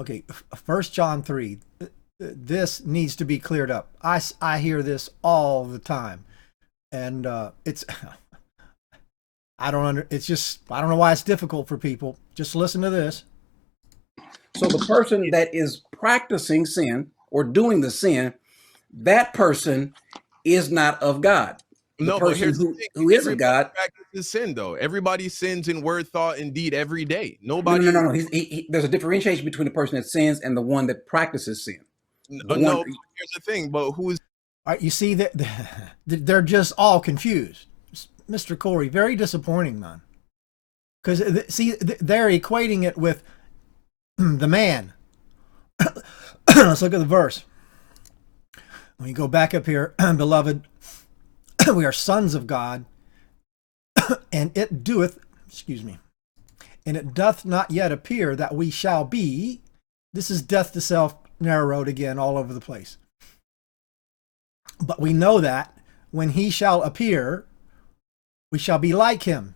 Okay, 1 John 3. This needs to be cleared up. I hear this all the time, and it's it's just I don't know why it's difficult for people. Just listen to this. So the person that is practicing sin or doing the sin, that person is not of God. The No, but person here's the who thing. who is of Everybody God. practices sin, though. Everybody sins in word, thought, and deed every day. No, no, no, Nobody. no, no. There's a differentiation between the person that sins and the one that practices sin. The one. No, here's the thing. But who is All right, you see that they're just all confused. Mr. Corey, very disappointing, man. Because see, they're equating it with the man. Let's look at the verse. When you go back up here, beloved, we are sons of God, and it doeth, excuse me, and it doth not yet appear that we shall be. This is death to self, narrow road again, all over the place. But we know that when he shall appear, we shall be like him,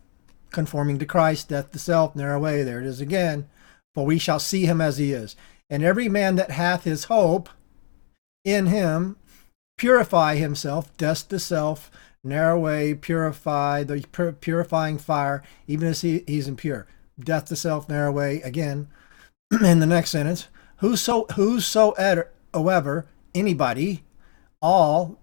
conforming to Christ, death to self, narrow way, there it is again, for we shall see him as he is. And every man that hath his hope in him purify himself, death to self, narrow way, purify, the purifying fire, even as he's impure. Death to self, narrow way, again, in the next sentence, whosoever, anybody, all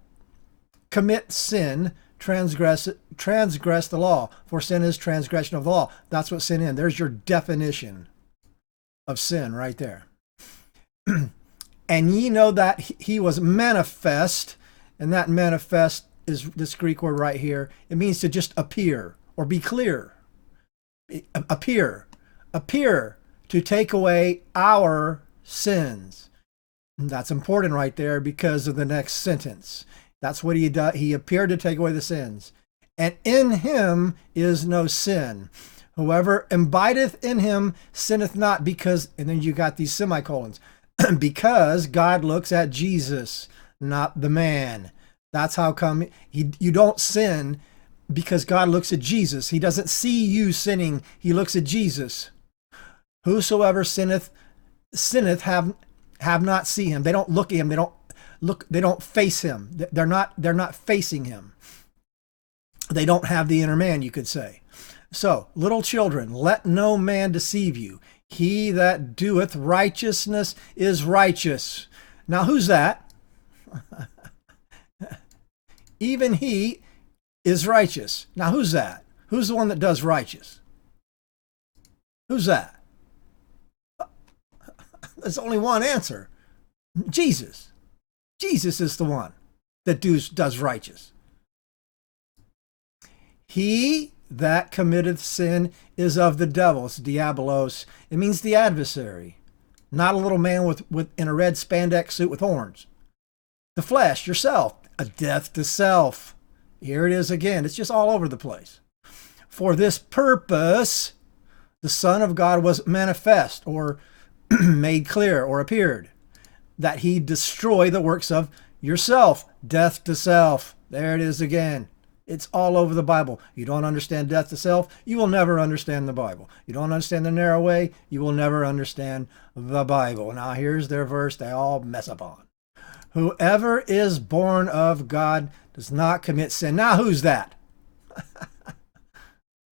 commit sin, transgress the law, for sin is transgression of the law. That's what sin is. There's your definition of sin right there. And ye know that he was manifest, and that manifest is this Greek word right here. It means to just appear or be clear. Appear to take away our sins. That's important right there because of the next sentence. That's what he did. He appeared to take away the sins. And in him is no sin. Whoever abideth in him sinneth not, because, and then you got these semicolons, because God looks at Jesus, not the man. That's how come you don't sin, because God looks at Jesus. He doesn't see you sinning. He looks at Jesus. Whosoever sinneth have not seen him. They don't look at him. They don't face him. They're not facing him. They don't have the inner man, you could say. So, little children, let no man deceive you. He that doeth righteousness is righteous. Now, who's that? Even he is righteous. Now, who's that? Who's the one that does righteous? Who's that? There's only one answer. Jesus. Jesus is the one that does righteous. He that committeth sin is of the devil. It's diabolos. It means the adversary, not a little man with in a red spandex suit with horns. The flesh, yourself, a death to self. Here it is again. It's just all over the place. For this purpose, the Son of God was manifest, or made clear, or appeared, that he destroy the works of yourself. Death to self. There it is again. It's all over the Bible. You don't understand death to self, you will never understand the Bible. You don't understand the narrow way, you will never understand the Bible. Now here's their verse they all mess up on. Whoever is born of God does not commit sin. Now who's that?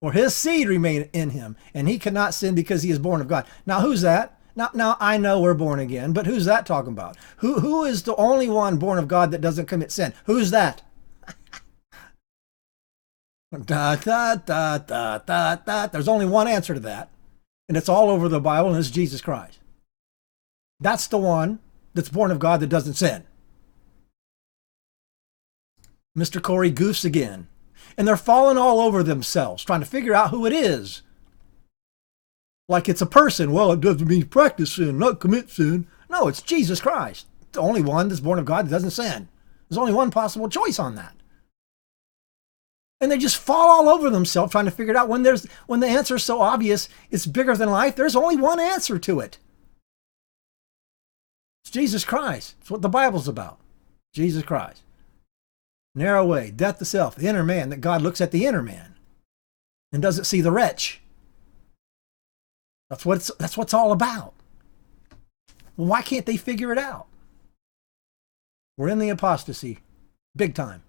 For his seed remain in him, and he cannot sin because he is born of God. Now who's that? Now I know we're born again, but who's that talking about? Who is the only one born of God that doesn't commit sin? Who's that? Da, da, da, da, da, da. There's only one answer to that, and it's all over the Bible, and it's Jesus Christ. That's the one that's born of God that doesn't sin. Mr. Corey goofs again, and they're falling all over themselves, trying to figure out who it is. Like it's a person. Well, it doesn't mean practice sin, not commit sin. No, it's Jesus Christ, the only one that's born of God that doesn't sin. There's only one possible choice on that. And they just fall all over themselves trying to figure it out when the answer is so obvious, it's bigger than life. There's only one answer to it. It's Jesus Christ. It's what the Bible's about. Jesus Christ. Narrow way, death to self, the inner man, that God looks at the inner man and doesn't see the wretch. That's what it's all about. Well, why can't they figure it out? We're in the apostasy, big time.